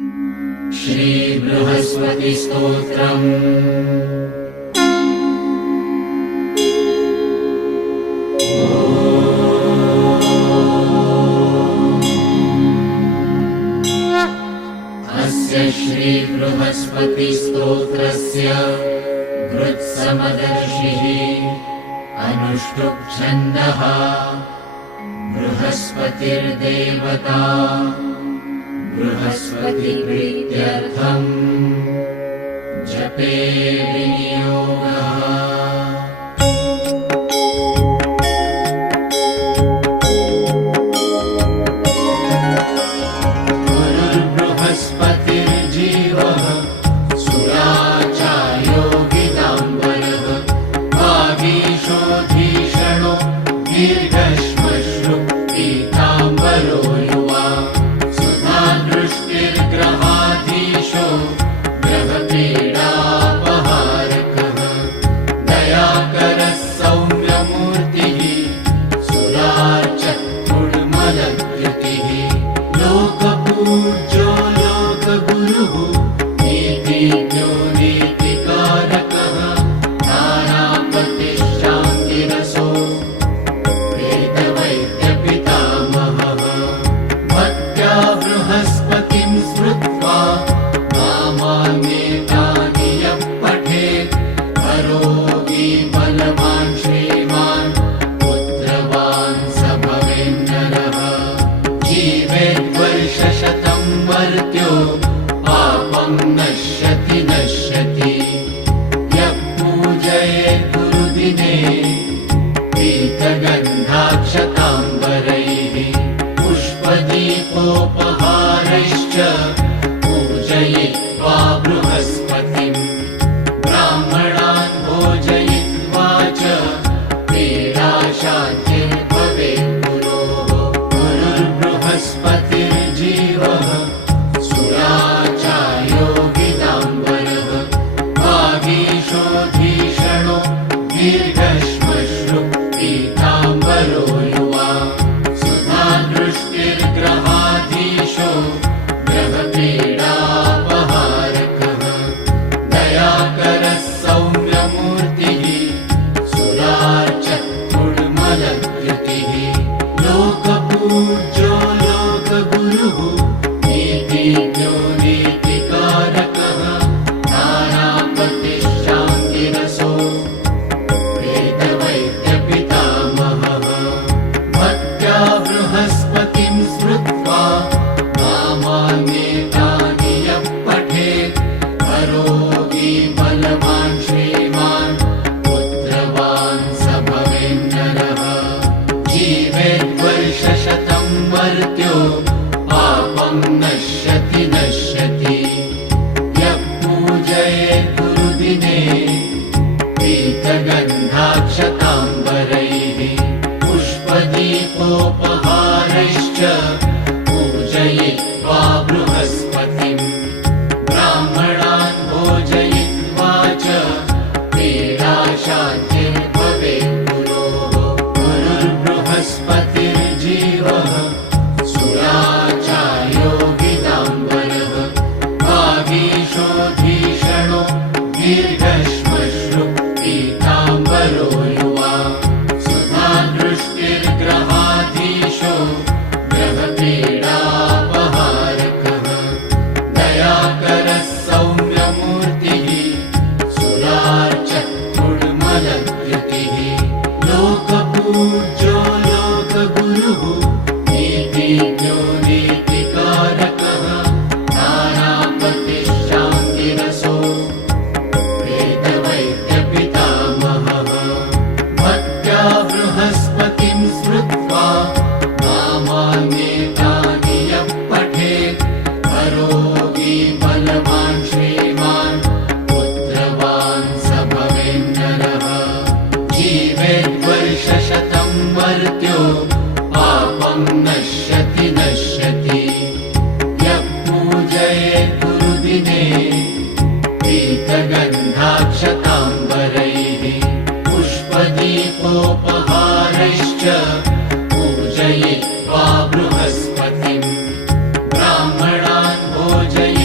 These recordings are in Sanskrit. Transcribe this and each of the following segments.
श्रीबृहस्पतिस्तोत्रम्। अस्य श्रीबृहस्पतिस्तोत्रस्य कृत्समदर्शिः अनुष्टुप् छन्दः। बृहस्पतिर्देवता बृहस्पतिप्रीत्यर्थम् जपे विनियोगः। गुरुर्बृहस्पतिर्जीवः सुराचार्यो गिदाम्बरः वागीशोऽधीषणो दीर्घश्मश्रु पीताम्बरो युवा सुधादृष्टिर्ग्रहाधीशो ग्रहपीडापहारकः दयाकरः सौम्यमूर्तिः सुरार्चत्कुड्मलद्युतिः लोकपूज्यो लोकगुरुः नीतिज्ञो नीतिकारकः नानापतिश्चाङ्गिरसो वेदवैद्यपितामहः भक्त्या बृहस्पतिं स्मृत्वा नामान्येतानि यः पठेत् करोति बलवान् श्रीमान् पुत्रवान् स भवेन्नरः जीवेद्वर्षशतं मर्त्यो पापं नश्यति नश्यति यः पूजयेत् गुरुदिने पीतगन्धाक्षताम्बरैः पुष्पदीपोपहारैश्च पूजयित्वा बृहस्पतिम् ब्राह्मणान् भोजयित्वा च पीडाशान्तिर्भवेत् गुरोः। गुरुर्बृहस्पतिर्जीवः सुराचार्यो गिदाम्बरः वागीशोऽधीषणो दीर्घश्मश्रु पीताम्बरो युवा सुधादृष्टिर्ग्रहाधीशो ग्रहपीडापहारकः दयाकरः सौम्यमूर्तिः सुरार्चत्कुड्मलद्युतिः लोकपूज्यो लोकगुरुः नीतिज्ञो नीतिकारकः नानापतिश्चाङ्गिरसो वेदवैद्यपितामहः भक्त्या बृहस्पतिं स्मृत्वा नामान्येतानि यः पठेत् करोति बलवान् श्रीमान् पुत्रवान् स भवेन्नरः जीवेद्वर्षशतं मर्त्यो पापं नश्यति नश्यति यः पूजयेत् गुरुदिने पीतगन्धाक्षताम्बरैः पुष्पदीपोपहारैश्च पूजयित्वा बृहस्पतिम् ब्राह्मणान् भोजयित्वा च पीडाशान्तिर्भवेत् गुरोः। गुरुर्बृहस्पतिर्जीवः सुराचार्यो गिदाम्बरः वागीशोऽधीषणो दीर्घश्मश्रु पीताम्बरो युवा सुधादृष्टिर्ग्रहाधीशो ग्रहपीडापहारकः दयाकरः सौम्यमूर्तिः सुरार्चत्कुड्मलद्युतिः लोकपूज्यो लोकगुरुः नीतिज्ञो नीतिकारकः नानापतिश्चाङ्गिरसो वेदवैद्यपितामहः भक्त्या बृहस्पतिं स्मृत्वा नामान्येतानि यः पठेत् करोति बलवान् श्रीमान् पुत्रवान् स भवेन्नरः जीवेद्वर्षशतं मर्त्यो पापं नश्यति नश्यति यः पूजयेत् गुरुदिने पीतगन्धाक्षताम्बरैः पुष्पदीपोपहारैश्च पूजयित्वा बृहस्पतिम् ब्राह्मणान् भोजयित्वा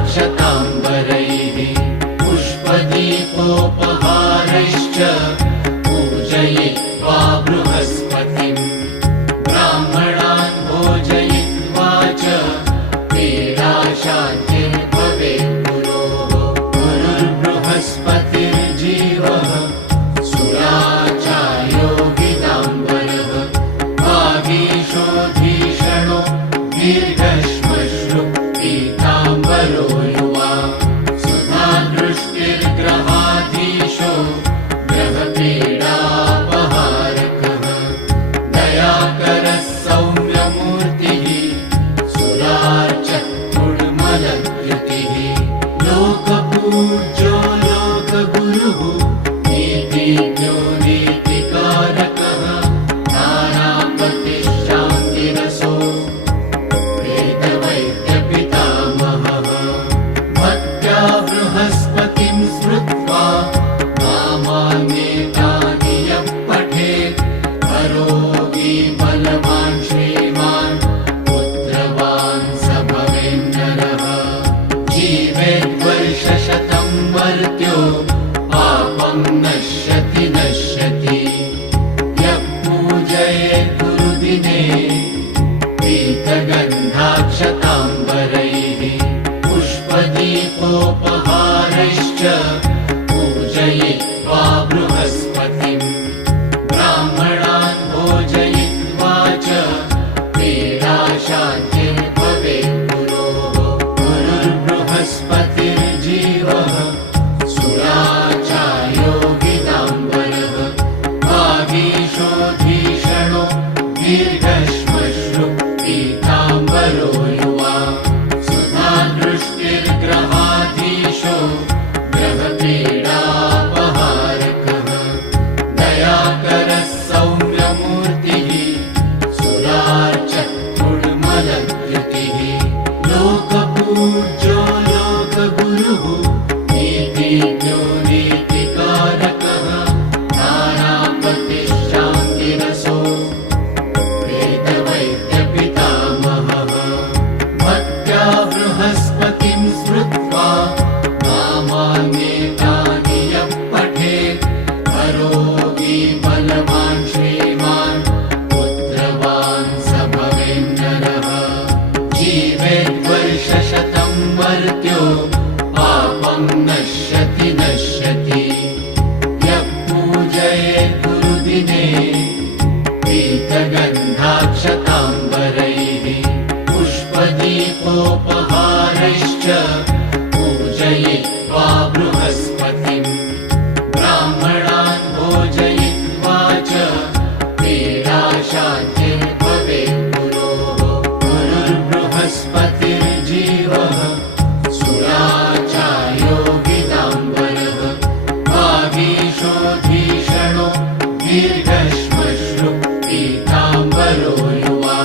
गन्धाक्षताम्बरैः पुष्पदीपोपहारैश्च पूजयित्वा बृहस्पतिम् ब्राह्मणान् भोजयित्वा च पीडाशान्तिर्भवेत् गुरोः गुरुर्बृहस्पतिर्जीवः सुराचार्यो गिदाम्बरः वागीशोऽधीषणो दीर्घश्मश्रु पीताम्बरो युवा सुधादृष्टिर्ग्रहाधीशो ग्रहपीडापहारकः दयाकरः सौम्यमूर्तिः सुरार्चत्कुड्मलद्युतिः लोकपूज्यो लोकगुरुः नीतिज्ञो नीतिकारकः नानापतिश्चाङ्गिरसो वेदवैद्यपितामहः भक्त्या बृहस्पतिं स्मृत्वा नामान्येतानि यः पठेत् करोति बलवान् श्रीमान् पुत्रवान् स भवेन्नरः जीवेद्वर्षशतं मर्त्यो पापं नश्यति नश्यति यः पूजयेत् गुरुदिने पीतगन्धाक्षताम्बरैः पुष्पदीपोपहारैश्च पूजयित्वा बृहस्पतिम् ब्राह्मणान् भोजयित्वा च पीडाशान्तिर्भवेत् गुरोः गुरुर्बृहस्पतिर्जीवः सुराचार्यो गिदाम्बरः वागीशोऽधीषणो दीर्घश्मश्रु पीताम्बरो युवा सुधादृष्टिर्ग्रहाधीशो ग्रहपीडापहारकः दयाकरः सौम्यमूर्तिः सुरार्चत्कुड्मलद्युतिः लोकपूज्यो लोकगुरुः नीतिज्ञो नीतिकारकः नानापतिश्चाङ्गिरसो वेदवैद्यपितामहः भक्त्या बृहस्पतिं स्मृत्वा नामान्येतानि यः पठेत् करोति बलवान् श्रीमान् पुत्रवान् स भवेन्नरः जीवेद्वर्षशतं मर्त्यो पापं नश्यति नश्यति यः पूजयेत् गुरुदिने पीतगन्धाक्षताम्बरैः पुष्पदीपोपहारैश्च पूजयित्वा बृहस्पतिम् ब्राह्मणान् भोजयित्वा च पीडाशान्तिर्भवेत् गुरोः गुरुर्बृहस्पतिर्जीवः सुराचार्यो गिदाम्बरः वागीशोऽधीषणो दीर्घश्मश्रु पीताम्बरो युवा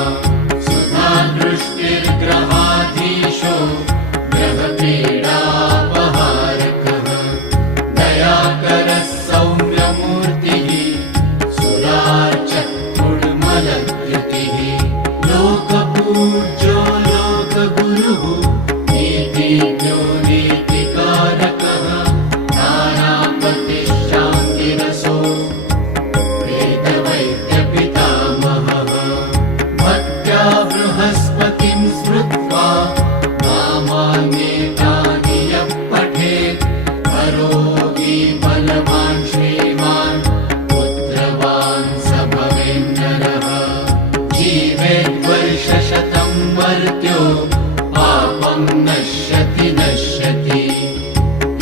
सुधादृष्टिर्ग्रहाधीशो ग्रहपीडापहारकः दयाकरः सौम्यमूर्तिः सुरार्चत्कुड्मलद्युतिः लोकपूज्यो लोकगुरुः नीतिज्ञो नीतिकारकः नानापतिश्चाङ्गिरसो वेदवैद्यपितामहः भक्त्या बृहस्पतिं स्मृत्वा नामान्येतानि यः पठेत् करोति बलवान् श्रीमान् पुत्रवान् स भवेन्नरः जीवेद्वर्षशतं मर्त्यो पापं नश्यति नश्यति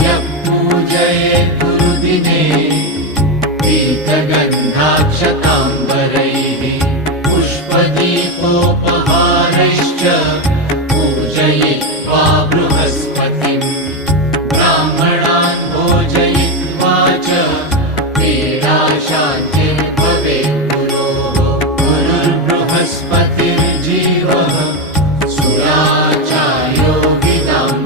यः पूजयेत् गुरुदिने पीतगन्धाक्षताम्बरैः पुष्पदीपोपहारैश्च पूजयित्वा बृहस्पतिम् ब्राह्मणान् भोजयित्वा च पीडाशान्तिर्भवेत् गुरोः गुरुर्बृहस्पतिर्जीवः सुराचार्यो गिदाम्बरः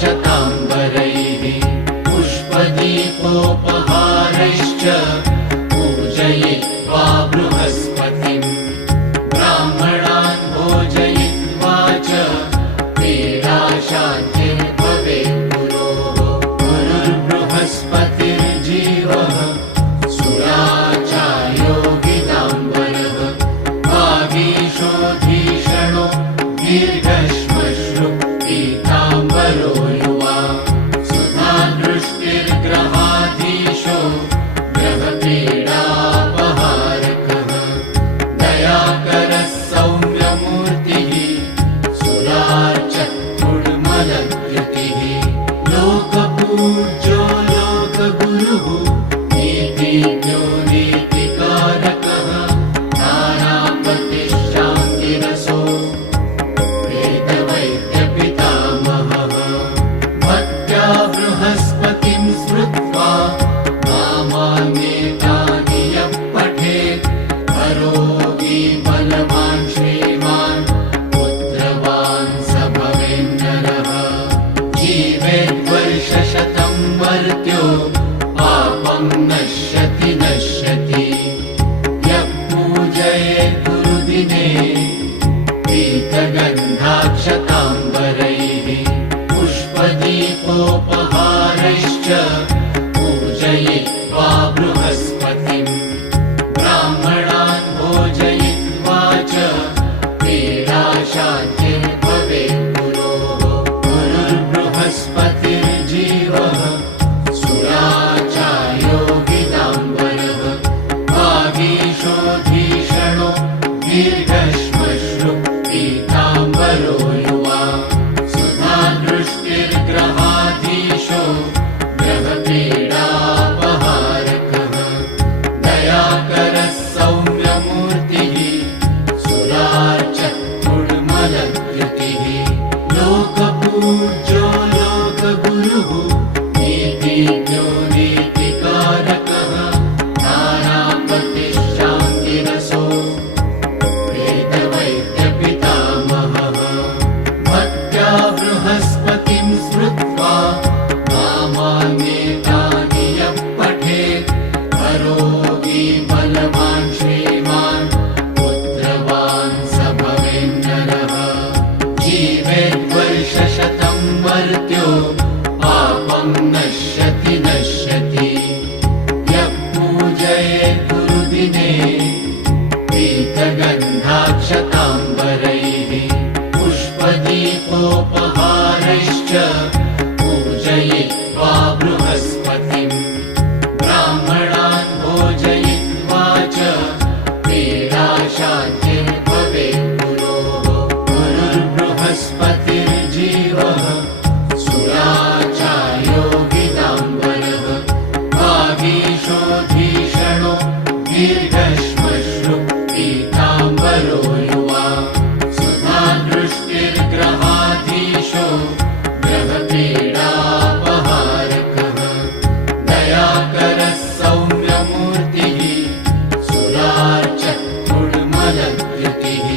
गन्धाक्षताम्बरैः पुष्पदीपोपहारैश्च पूजयित्वा बृहस्पतिम् ब्राह्मणान् भोजयित्वा च पीडाशान्तिर्भवेत् गुरोः गुरुर्बृहस्पतिर्जीवः सुराचार्यो गिदाम्बरः वागीशोऽधीषणो दीर्घश्मश्रु पीताम्बरो युवा सुधादृष्टिर्ग्रहाधीशो ग्रहपीडापहारकः दयाकरः सौम्यमूर्तिः सुरार्चत्रुर्मलद्युतिः लोकपूज्यो लोकगुरुः नीतिज्ञो नीतिकारकः नानापतिश्चाङ्गिरसो वेदवैद्यपितामहः भक्त्या बृहस्पतिं स्मृत्वा नामान्येतानि यः पठेत् करोति बलवान् श्रीमान् पुत्रवान् स भवेन्नरः जीवेद्वर्षशतं मर्त्यो पापं नश्यति नश्यति यः पूजयेत् गुरुदिने पीतगन्धाक्षताम्बरैः पुष्पदीपोपहारैश्च पूजयित्वा बृहस्पतिम् ब्राह्मणान् भोजयित्वा च पीडाशान्तिर्भवेत् गुरोः गुरुर्बृहस्पतिर्जीवः सुराचार्यो गिदाम्बरः वागीशोऽधीषणो दीर्घश्मश्रु पीताम्बरो युवा सुधादृष्टिर्ग्रहाधीशो ग्रहपीडापहारकः दयाकरः सौम्यमूर्तिः सुरार्चत्रुर्मलद्युतिः लोकपूज्यो लोकगुरुः नीतिज्ञो नीतिकारकः नानापतिश्चाङ्गिरसो वेदवैद्यपितामहः भक्त्या बृहस्पतिं स्मृत्वा नामान्येतानि यः पठेत् करोति बलवान् श्रीमान् पुत्रवान् स भवेन्नरः जीवेद्वर्षशतं मर्त्यो पापं नश्यति नश्यति यः पूजयेत् गुरुदिने पीतगन्धाक्षताम्बरैः पुष्पदीपोपहारैश्च पूजयित्वा बृहस्पतिम् ब्राह्मणान् भोजयित्वा च पीडाशान्तिर्भवेत् गुरोः गुरुर्बृहस्पतिर्जीवः सुराचार्यो गिदाम्बरः वागीशोऽधीषणो दीर्घश्मश्रु पीताम्बरो युवा सुधादृष्टिर्ग्रहाधीशो ग्रहपीडापहारकः दयाकरः सौम्यमूर्तिः सुरार्चत्रुर्मलद्युतिः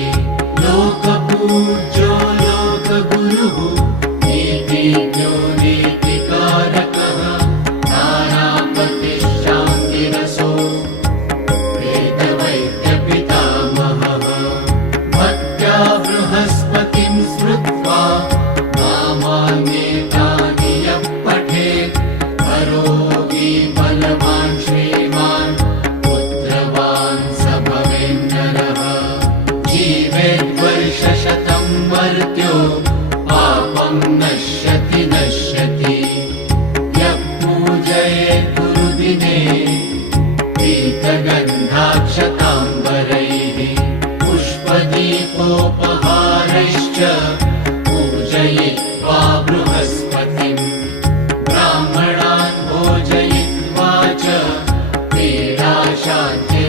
लोकपूज्यो लोकगुरुः नीतिज्ञो नीतिकारकः नानापतिश्चाङ्गिरसो वेदवैद्यपितामहः भक्त्या बृहस्पतिं स्मृत्वा नामान्येतानि यः पठेत् करोति बलवान् श्रीमान् पुत्रवान् स भवेन्नरः जीवेद्वर्षशतं मर्त्यो पापं नश्यति नश्यति यः पूजयेत् गुरुदिने पीतगन्धाक्षताम्बरैः पुष्पदीपोपहारैश्च पूजयित्वा बृहस्पतिम् ब्राह्मणान् भोजयित्वा च पीडाशान्तिर्भवेत्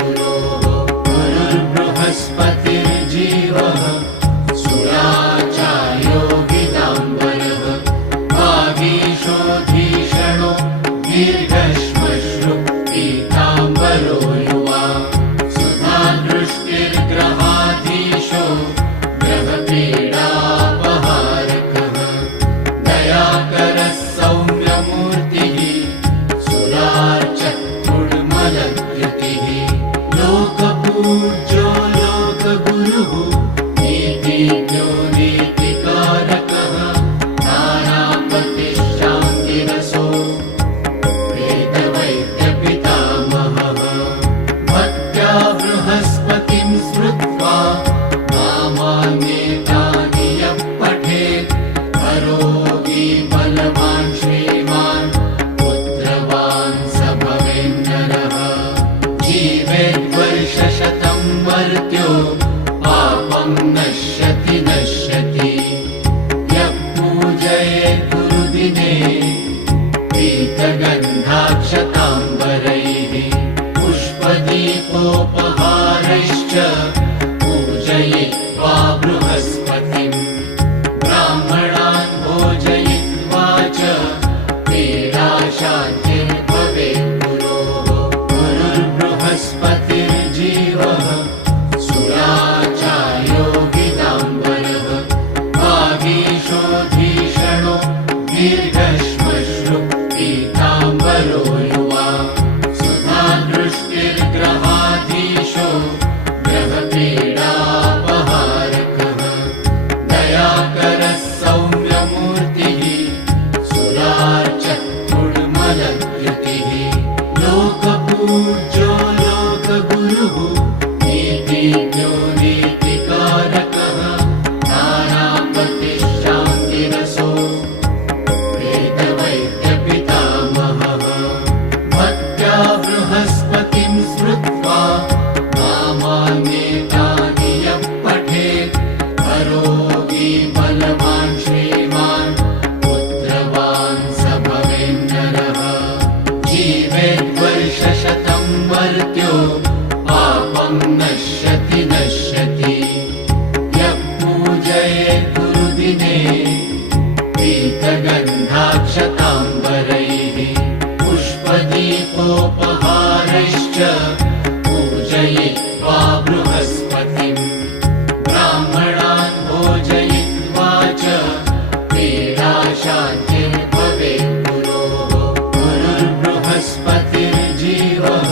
गुरोः गुरुर्बृहस्पतिर्जीवः सुराचार्यो गिदाम्बरः वागीशोऽधीषणो दीर्घश्मश्रु पीताम्बरो युवा सुधादृष्टिर्ग्रहाधीशो ग्रहपीडापहारकः मर्त्यो पापं नश्यति नश्यति यः पूजयेत् गुरुदिने पीतगन्धाक्षताम्बरैः पुष्पदीपोपहारैश्च पूजयित्वा बृहस्पतिम् ब्राह्मणान् भोजयित्वा च पीडाशान्तिर्भवेत् गुरोः गुरुर्बृहस्पतिर्जीवः सुराचार्यो गिदाम्बरः वागीशोऽधीषणो दीर्घश्मश्रु पीताम्बरो युवा सुधादृष्टिर्ग्रहाधीशो ग्रहपीडापहारकः दयाकरः सौम्यमूर्तिः सुरार्चत्कुड्मलद्युतिः लोकपूज्यो लोकगुरुः नीतिज्ञो नीतिकारकः नानापतिश्चाङ्गिरसो वेदवैद्यपितामहः भक्त्या बृहस्पतिं स्मृत्वा नामान्येतानि यः पठेत् करोति बलवान् श्रीमान् पुत्रवान् स भवेन्नरः जीवेद्वर्षशतं मर्त्यो पापं नश्यति नश्यति यः पूजयेत् गुरुदिने पीतगन्धाक्षताम्बरैः पुष्पदीपोपहारैश्च पूजयित्वा बृहस्पतिम् ब्राह्मणान् भोजयित्वा च पीडाशान्तिर्भवेत् गुरोः गुरुर्बृहस्पतिर्जीवः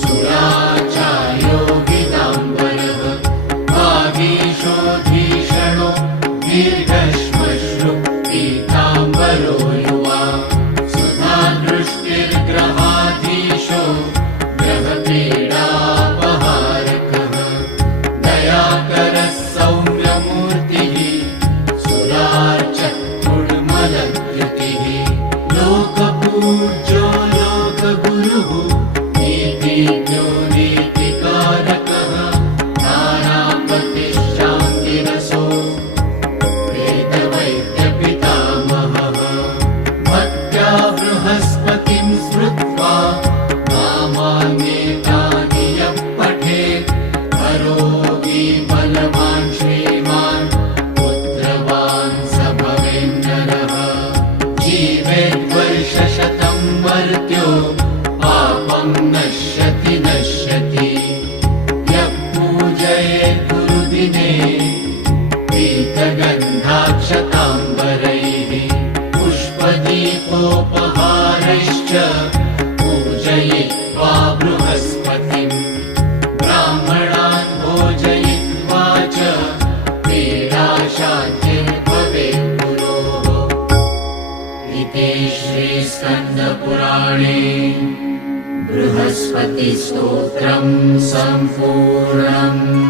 सुराचार्यो गिदाम्बरः वागीशोऽधीषणो दीर्घश्मश्रु पीताम्बरो युवा सुधादृष्टिर्ग्रहाधीशो ग्रहपीडापहारकः दयाकरः सौम्यमूर्तिः सुरार्चत्कुड्मलद्युतिः लोकपूज्यो लोकगुरुः नीतिज्ञो नीतिकारकः नानापतिश्चाङ्गिरसो वेदवैद्यपितामहः भक्त्या बृहस्पतिं स्मृत्वा नामान्येतानि यः पठेत् करोति बलवान् श्रीमान् पुत्रवान् स भवेन्नरः जीवेद्वर्षशतं मर्त्यो पापं नश्यति नश्यति यः पूजयेत् गुरुदिने पीतगन्धाक्षताम्बरैः पुष्पदीपोपहारैश्च पूजयित्वा बृहस्पतिम् ब्राह्मणान् भोजयित्वा च पीडाशान्तिर्भवेत् गुरोः इति श्रीस्कन्दपुराणे बृहस्पतिस्तोत्रम् सम्पूर्णम्।